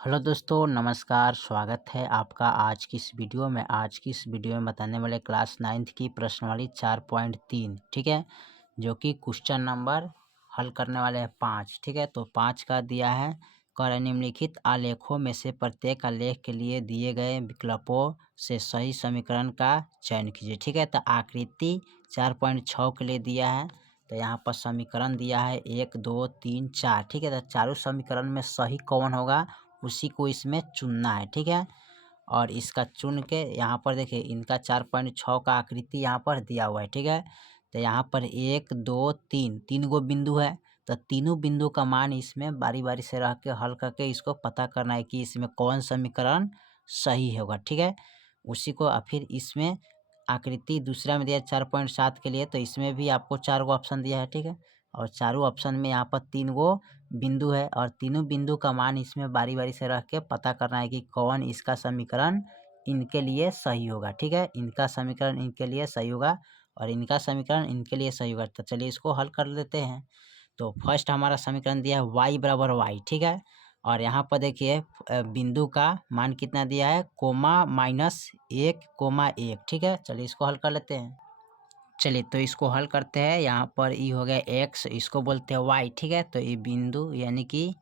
Hello दोस्तों, नमस्कार। स्वागत है आपका आज की इस वीडियो में। आज की इस वीडियो में बताने वाले क्लास 9th की प्रश्नावली 4.3, ठीक है, जो कि क्वेश्चन नंबर हल करने वाले हैं 5, ठीक है। तो 5 का दिया है, कर निम्नलिखित आलेखों में से प्रत्येक आलेख के लिए दिए गए विकल्पों से सही समीकरण का चयन कीजिए, ठीक है। तो आकृति 4.6 के लिए दिया है, तो यहाँ पर समीकरण दिया है 1 2 3 4, ठीक है। तो चारों समीकरण में सही कौन होगा उसी को इसमें चुनना है, ठीक है। और इसका चुन के यहाँ पर देखिए, इनका 4.6 का आकृति यहाँ पर दिया हुआ है, ठीक है। तो यहाँ पर 1 2 3 तीन गो बिंदु है, तो तीनों बिंदु का मान इसमें बारी बारी से रह के हल करके इसको पता करना है कि इसमें कौन समीकरण सही होगा, ठीक है। उसी को फिर इसमें आकृति दूसरा में दिया 4.7 के लिए, तो इसमें भी आपको 4 गो ऑप्शन दिया है, ठीक है। और चारों ऑप्शन में यहाँ पर 3 गो बिंदु है, और तीनों बिंदु का मान इसमें बारी बारी से रख के पता करना है कि कौन इसका समीकरण इनके लिए सही होगा, ठीक है। इनका समीकरण इनके लिए सही होगा और इनका समीकरण इनके लिए सही होगा। तो चलिए इसको हल कर लेते हैं। तो फर्स्ट हमारा समीकरण दिया है y बराबर y, ठीक है। और यहाँ पर देखिए बिंदु का मान कितना दिया है, कोमा -1,1, ठीक है। चलिए इसको हल कर लेते हैं। चलिए तो इसको हल करते हैं। यहाँ पर ये हो गया x, इसको बोलते हैं y, ठीक है। तो ये बिंदु यानी कि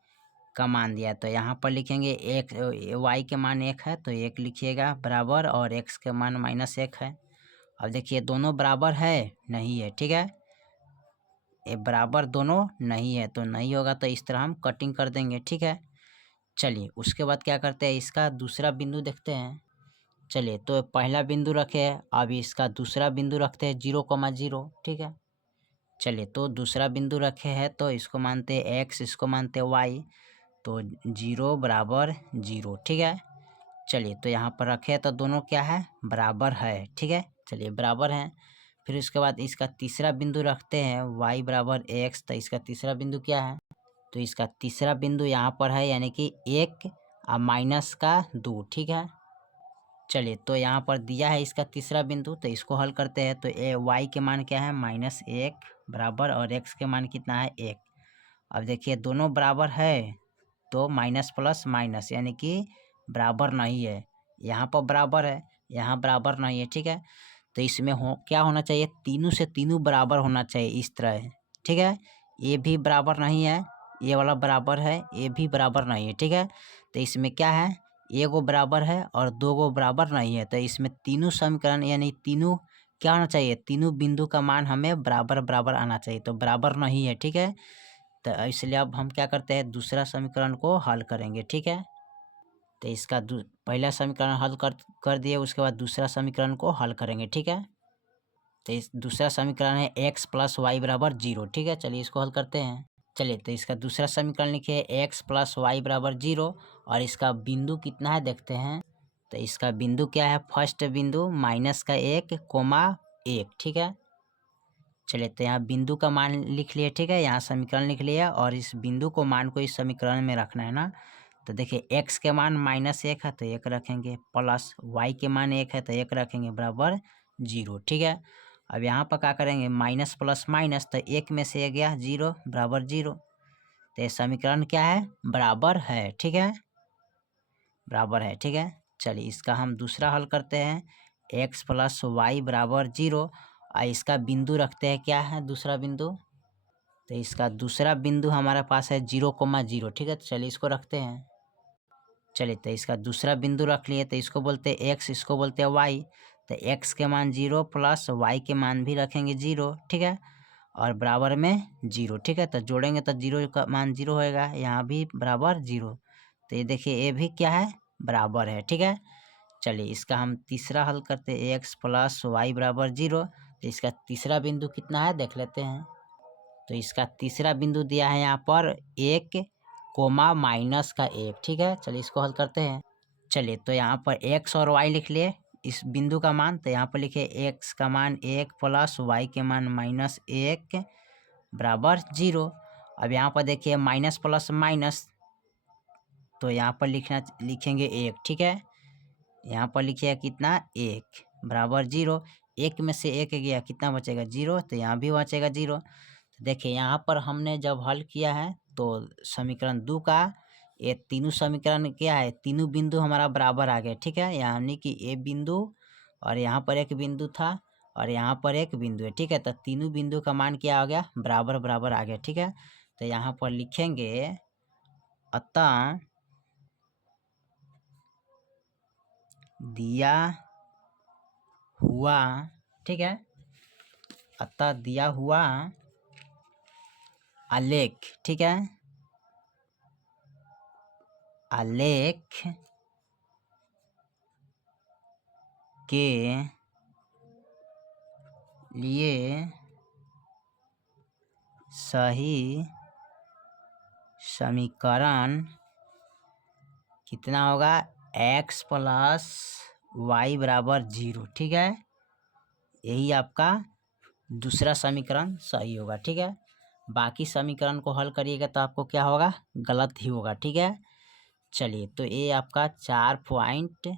का मान दिया, तो यहाँ पर लिखेंगे एक y के मान 1 है तो 1 लिखिएगा बराबर, और x के मान -1 है। अब देखिए दोनों बराबर है नहीं है, ठीक है। ये बराबर दोनों नहीं है, तो नहीं होगा तो इस तरह हम कटिंग कर देंगे, ठीक है। चलिए उसके बाद क्या करते हैं, इसका दूसरा बिंदु देखते हैं। चलिए तो पहला बिंदु रखे है, अब इसका दूसरा बिंदु रखते हैं 0,0, ठीक है। चलिए तो दूसरा बिंदु रखे हैं तो इसको मानते हैं x, इसको मानते हैं y, तो 0 बराबर 0, ठीक है। चलिए तो यहाँ पर रखे तो दोनों क्या है, बराबर है, ठीक है। चलिए बराबर हैं। फिर उसके बाद इसका तीसरा बिंदु रखते हैं y बराबर x, तो इसका तीसरा बिंदु क्या है, तो इसका तीसरा बिंदु यहाँ पर है यानी कि 1 और -2, ठीक है। चलिए तो यहाँ पर दिया है इसका तीसरा बिंदु, तो इसको हल करते हैं। तो y के मान क्या है, -1 बराबर, और x के मान कितना है 1। अब देखिए दोनों बराबर है तो माइनस प्लस माइनस यानी कि बराबर नहीं है। यहाँ पर बराबर है, यहाँ बराबर नहीं है, ठीक है। तो इसमें क्या होना चाहिए, तीनों से तीनों बराबर होना चाहिए इस तरह, ठीक है। ये भी बराबर नहीं है, ये वाला बराबर है, ये भी बराबर नहीं है, ठीक है। तो इसमें क्या है, एक गो बराबर है और दो गो बराबर नहीं है। तो इसमें तीनों समीकरण यानी तीनों क्या होना चाहिए, तीनों बिंदु का मान हमें बराबर बराबर आना चाहिए, तो बराबर नहीं है, ठीक है। तो इसलिए अब हम क्या करते हैं, दूसरा समीकरण को हल करेंगे, ठीक है। तो इसका पहला समीकरण हल कर दिए, उसके बाद दूसरा समीकरण को हल करेंगे, ठीक है। तो इस दूसरा समीकरण है x + y बराबर 0, ठीक है। चलिए इसको हल करते हैं। चलिए तो इसका दूसरा समीकरण लिखिए x + y बराबर 0, और इसका बिंदु कितना है देखते हैं। तो इसका बिंदु क्या है, फर्स्ट बिंदु -1,1, ठीक है। चलिए तो यहाँ बिंदु का मान लिख लिए, ठीक है। यहाँ समीकरण लिख लिया और इस बिंदु को मान को इस समीकरण में रखना है ना। तो देखिए x के मान -1 है तो 1 रखेंगे, प्लस y के मान 1 है तो 1 रखेंगे, बराबर 0, ठीक है। अब यहाँ पर क्या करेंगे, माइनस प्लस माइनस, तो 1 में से 1 गया 0, बराबर 0। तो ये समीकरण क्या है, बराबर है, ठीक है, बराबर है, ठीक है। चलिए इसका हम दूसरा हल करते हैं, x + y बराबर 0, और इसका बिंदु रखते हैं क्या है, दूसरा बिंदु। तो इसका दूसरा बिंदु हमारे पास है 0,0, ठीक है। तो चलिए इसको रखते हैं। चलिए तो इसका दूसरा बिंदु रख लिए, तो इसको बोलते हैं x, इसको बोलते हैं y। तो x के मान 0 प्लस y के मान भी रखेंगे 0, ठीक है, और बराबर में 0, ठीक है। तो जोड़ेंगे तो 0 का मान 0 होएगा, यहाँ भी बराबर 0। तो ये देखिए ये भी क्या है, बराबर है, ठीक है। चलिए इसका हम तीसरा हल करते हैं, x + y बराबर 0। तो इसका तीसरा बिंदु कितना है देख लेते हैं। तो इसका तीसरा बिंदु दिया है यहाँ पर 1, -1, ठीक है। चलिए इसको हल करते हैं। चलिए तो यहाँ पर x और y लिख लिए इस बिंदु का मान। तो यहाँ पर लिखे x का मान 1 प्लस y के मान -1 बराबर 0। अब यहाँ पर देखिए माइनस प्लस माइनस, तो यहाँ पर लिखेंगे 1, ठीक है। यहाँ पर लिखिए कितना, 1 बराबर 0। 1 में से 1 गया, कितना बचेगा 0, तो यहाँ भी बचेगा 0। देखिए यहाँ पर हमने जब हल किया है तो समीकरण 2 का ये तीनों समीकरण क्या है, तीनों बिंदु हमारा बराबर आ गए, ठीक है। यानी कि ए बिंदु और यहाँ पर एक बिंदु था और यहाँ पर एक बिंदु है, ठीक है। तो तीनों बिंदु का मान क्या आ गया, बराबर बराबर आ गया, ठीक है। तो यहाँ पर लिखेंगे अतः दिया हुआ, ठीक है, अतः दिया हुआ आलेख, ठीक है, आलेख के लिए सही समीकरण कितना होगा, x प्लस वाई बराबर 0, ठीक है। यही आपका दूसरा समीकरण सही होगा, ठीक है। बाकी समीकरण को हल करिएगा तो आपको क्या होगा, गलत ही होगा, ठीक है। चलिए, तो ये आपका 4 पॉइंट,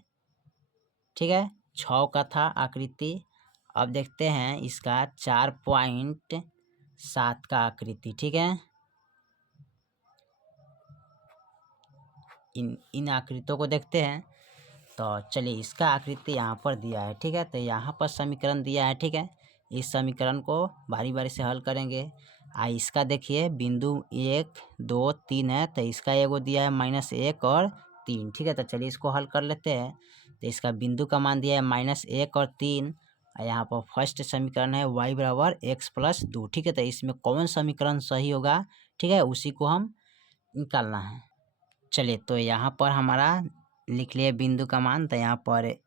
ठीक है, 6 का था आकृति। अब देखते हैं इसका 4.7 का आकृति, ठीक है। इन आकृतियों को देखते हैं। तो चलिए, इसका आकृति यहाँ पर दिया है, ठीक है। तो यहाँ पर समीकरण दिया है, ठीक है। इस समीकरण को बारी बारी से हल करेंगे। इसका देखिए बिंदु 1 2 3 है, तो इसका एगो दिया है -1 और 3, ठीक है। तो चलिए इसको हल कर लेते हैं। तो इसका बिंदु का मान दिया है -1 और 3। यहाँ पर फर्स्ट समीकरण है y बराबर x प्लस 2, ठीक है। तो इसमें कौन समीकरण सही होगा, ठीक है, उसी को हम निकालना है। चलिए, तो यहाँ पर हमारा लिख लिए बिंदु का मान। तो यहाँ पर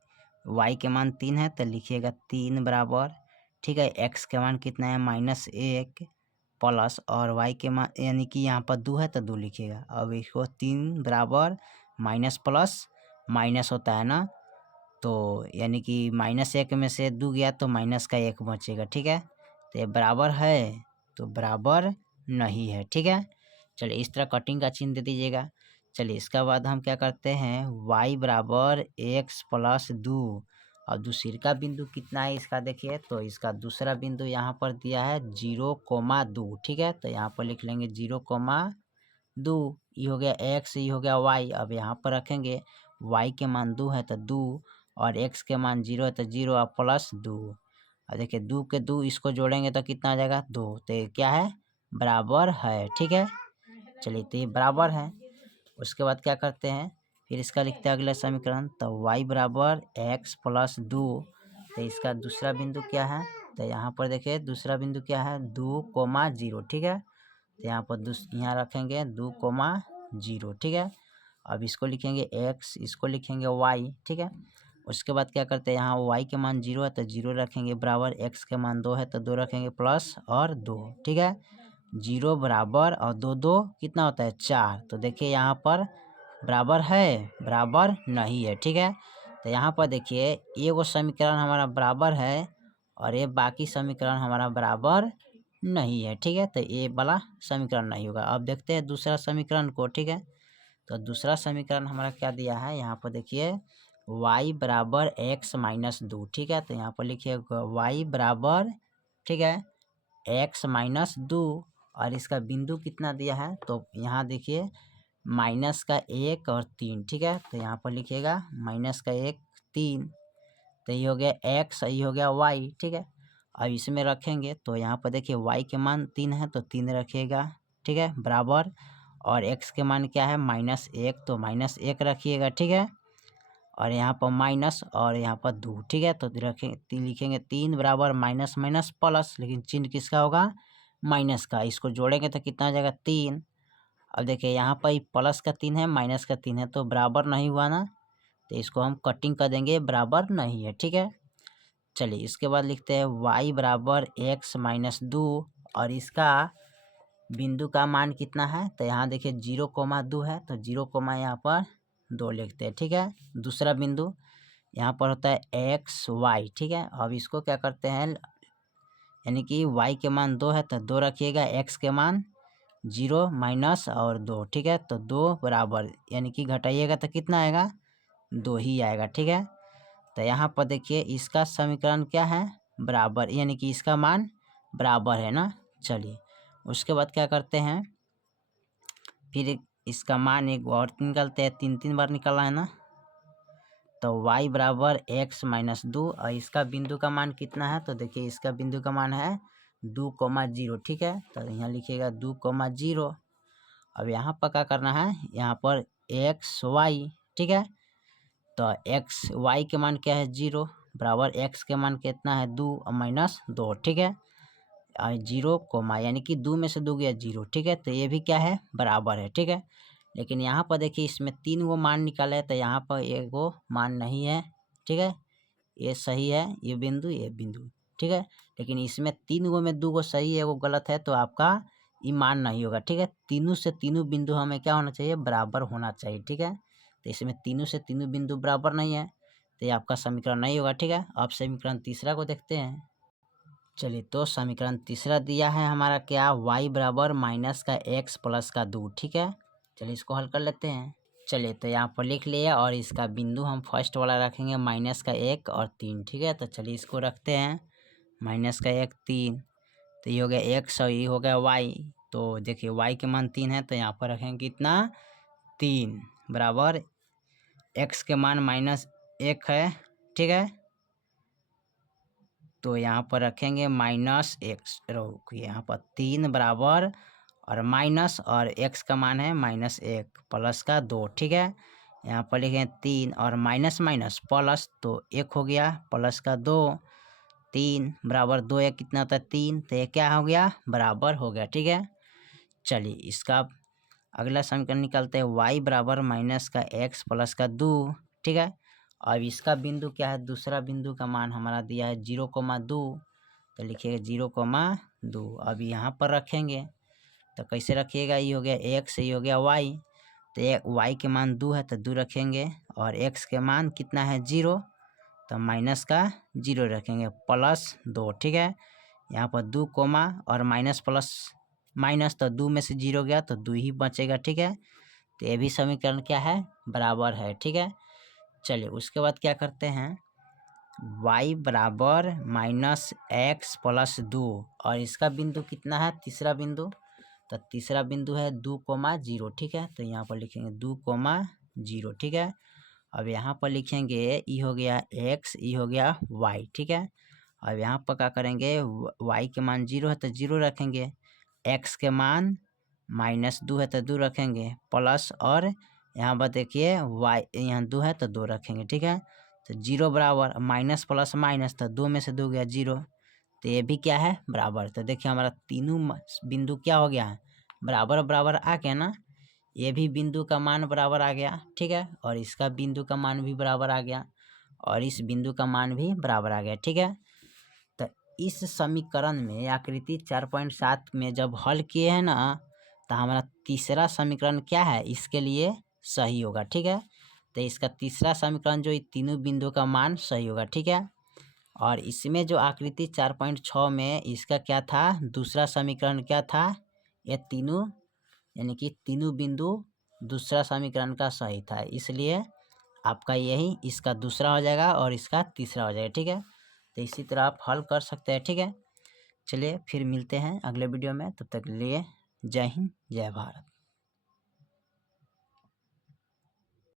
y के मान 3 है, तो लिखिएगा 3 बराबर, ठीक है, x के मान कितना है -1 प्लस, और y के मान यानी कि यहाँ पर 2 है तो 2 लिखिएगा। अब इसको 3 बराबर माइनस प्लस माइनस होता है ना, तो यानी कि -1 में से 2 गया तो माइनस का 1 बचेगा, ठीक है। तो ये बराबर है तो बराबर नहीं है, ठीक है। चलिए, इस तरह कटिंग का चिन्ह दे दीजिएगा। चलिए, इसका बाद हम क्या करते हैं, y बराबर x प्लस 2। और दूसरी का बिंदु कितना है इसका देखिए, तो इसका दूसरा बिंदु यहाँ पर दिया है 0,2, ठीक है। तो यहाँ पर लिख लेंगे 0,2, ये हो गया x, ये हो गया y। अब यहाँ पर रखेंगे y के मान 2 है तो 2, और x के मान 0 है तो 0 और प्लस 2। और देखिए 2 के 2 इसको जोड़ेंगे तो कितना आ जाएगा, 2। तो ये क्या है, बराबर है, ठीक है। चलिए, तो ये बराबर है। उसके बाद क्या करते हैं, फिर इसका लिखते हैं अगला समीकरण। तो y बराबर x प्लस 2। तो इसका दूसरा बिंदु क्या है, तो यहाँ पर देखिए दूसरा बिंदु क्या है, 2,0, ठीक है। तो यहाँ पर यहाँ रखेंगे 2,0, ठीक है। अब इसको लिखेंगे x, इसको लिखेंगे y, ठीक है। उसके बाद क्या करते हैं, यहाँ y के मान 0 है तो 0 रखेंगे बराबर, x के मान 2 है तो 2 रखेंगे प्लस और 2, ठीक है। 0 बराबर और 2 2 कितना होता है, 4। तो देखिए यहाँ पर बराबर है, बराबर नहीं है, ठीक है। तो यहाँ पर देखिए ये वो समीकरण हमारा बराबर है और ये बाकी समीकरण हमारा बराबर नहीं है, ठीक है। तो ये वाला समीकरण नहीं होगा। अब देखते हैं दूसरा समीकरण को, ठीक है। तो दूसरा समीकरण हमारा क्या दिया है, यहाँ पर देखिए y बराबर x माइनस 2, ठीक है। तो यहाँ पर लिखिए y बराबर, ठीक है, x माइनस 2, और इसका बिंदु कितना दिया है, तो यहाँ देखिए माइनस का 1 और 3, ठीक है। तो यहाँ पर लिखिएगा माइनस का 1 3, तो ये हो गया x, ये हो गया y, ठीक है। अब इसमें रखेंगे तो यहाँ पर देखिए y के मान 3 है तो 3 रखिएगा, ठीक है, बराबर, और x के मान क्या है -1, तो -1 रखिएगा, ठीक है। और यहाँ पर माइनस और यहाँ पर 2, ठीक है। तो लिखेंगे 3 बराबर माइनस माइनस प्लस, लेकिन चिन्ह किसका होगा, माइनस का। इसको जोड़ेंगे तो कितना आ जाएगा, 3। अब देखिए यहाँ पर प्लस का 3 है, माइनस का 3 है, तो बराबर नहीं हुआ ना, तो इसको हम कटिंग कर देंगे, बराबर नहीं है, ठीक है। चलिए, इसके बाद लिखते हैं y बराबर x माइनस 2, और इसका बिंदु का मान कितना है, तो यहाँ देखिए 0,2 है, तो 0, यहाँ पर 2 लिखते हैं, ठीक है। दूसरा बिंदु यहाँ पर होता है x y, ठीक है। अब इसको क्या करते हैं, यानी कि y के मान 2 है तो 2 रखिएगा, x के मान 0 माइनस और 2, ठीक है। तो 2 बराबर, यानी कि घटाइएगा तो कितना आएगा, 2 ही आएगा, ठीक है। तो यहाँ पर देखिए इसका समीकरण क्या है, बराबर, यानी कि इसका मान बराबर है ना। चलिए, उसके बाद क्या करते हैं, फिर इसका मान एक और निकलते हैं, 3 बार निकला है ना। तो y बराबर x माइनस 2 और इसका बिंदु का मान कितना है, तो देखिए इसका बिंदु का मान है 2,0, ठीक है। तो यहाँ लिखिएगा 2,0। अब यहाँ पर क्या करना है, यहाँ पर x y, ठीक है। तो x y के मान क्या है 0 बराबर x के मान कितना है 2 और माइनस 2, ठीक है। 0 कोमा यानी कि 2 में से 2 गया 0, ठीक है। तो ये भी क्या है बराबर है, ठीक है। लेकिन यहाँ पर देखिए इसमें 3 गो मान निकाले तो यहाँ पर एक गो मान नहीं है, ठीक है। ये सही है, ये बिंदु, ठीक है। लेकिन इसमें 3 गो में 2 गो सही है, वो गलत है, तो आपका ये मान नहीं होगा, ठीक है। तीनों से तीनों बिंदु हमें क्या होना चाहिए, बराबर होना चाहिए, ठीक है। तो इसमें तीनों से तीनों बिंदु बराबर नहीं है, तो ये आपका समीकरण नहीं होगा, ठीक है। अब समीकरण तीसरा को देखते हैं। चलिए, तो समीकरण तीसरा दिया है हमारा क्या, y बराबर माइनस का x प्लस का 2, ठीक है। चलिए इसको हल कर लेते हैं। चलिए, तो यहाँ पर लिख लिया और इसका बिंदु हम फर्स्ट वाला रखेंगे माइनस का 1 और 3, ठीक है। तो चलिए इसको रखते हैं, माइनस का 1 3, तो ये हो गया x और ये हो गया y। तो देखिए y के मान 3 है, तो यहाँ पर रखेंगे कितना 3 बराबर x के मान -1 है, ठीक है। तो यहाँ पर रखेंगे -x, रोक यहाँ पर 3 बराबर और माइनस और x का मान है -1 प्लस का 2, ठीक है। यहाँ पर लिखें 3 और माइनस माइनस प्लस, तो 1 हो गया प्लस का 2, 3 बराबर 2 1 कितना होता है 3, तो ये क्या हो गया बराबर हो गया, ठीक है। चलिए इसका अगला समीकरण निकालते हैं, y बराबर माइनस का x प्लस का 2, ठीक है। अब इसका बिंदु क्या है, दूसरा बिंदु का मान हमारा दिया है 0,2, तो लिखिएगा 0,2। अब यहाँ पर रखेंगे तो कैसे रखिएगा, ये हो गया x, ये हो गया y, तो y के मान 2 है तो 2 रखेंगे और x के मान कितना है 0, तो माइनस का 0 रखेंगे प्लस 2, ठीक है। यहाँ पर 2 कोमा और माइनस प्लस माइनस, तो 2 में से 0 गया तो 2 ही बचेगा, ठीक है। तो ये भी समीकरण क्या है बराबर है, ठीक है। चलिए उसके बाद क्या करते हैं, y बराबर -x प्लस 2 और इसका बिंदु कितना है, तीसरा बिंदु, तो तीसरा बिंदु है 2,0, ठीक है। तो यहाँ पर लिखेंगे 2,0, ठीक है। अब यहाँ पर लिखेंगे ये हो गया x, ये हो गया y, ठीक है। अब यहाँ पर क्या करेंगे, y के मान 0 है तो 0 रखेंगे, x के मान -2 है तो 2 रखेंगे प्लस, और यहाँ पर देखिए y यहाँ 2 है तो 2 रखेंगे, ठीक है। तो 0 बराबर माइनस प्लस माइनस, तो 2 में से 2 गया 0, तो ये भी क्या है बराबर। तो देखिए हमारा तीनों बिंदु क्या हो गया है बराबर बराबर आ गया ना, ये भी बिंदु का मान बराबर आ गया, ठीक है। और इसका बिंदु का मान भी बराबर आ गया और इस बिंदु का मान भी बराबर आ गया, ठीक है। तो इस समीकरण में आकृति 4.7 में जब हल किए हैं ना, तो हमारा तीसरा समीकरण क्या है इसके लिए सही होगा, ठीक है। तो इसका तीसरा समीकरण जो तीनों बिंदु का मान सही होगा, ठीक है। और इसमें जो आकृति 4.6 में इसका क्या था, दूसरा समीकरण क्या था, ये तीनों यानी कि तीनों बिंदु दूसरा समीकरण का सही था, इसलिए आपका यही इसका दूसरा हो जाएगा और इसका तीसरा हो जाएगा, ठीक है। तो इसी तरह आप हल कर सकते हैं, ठीक है। चलिए फिर मिलते हैं अगले वीडियो में, तब तक के लिए जय हिंद जय भारत।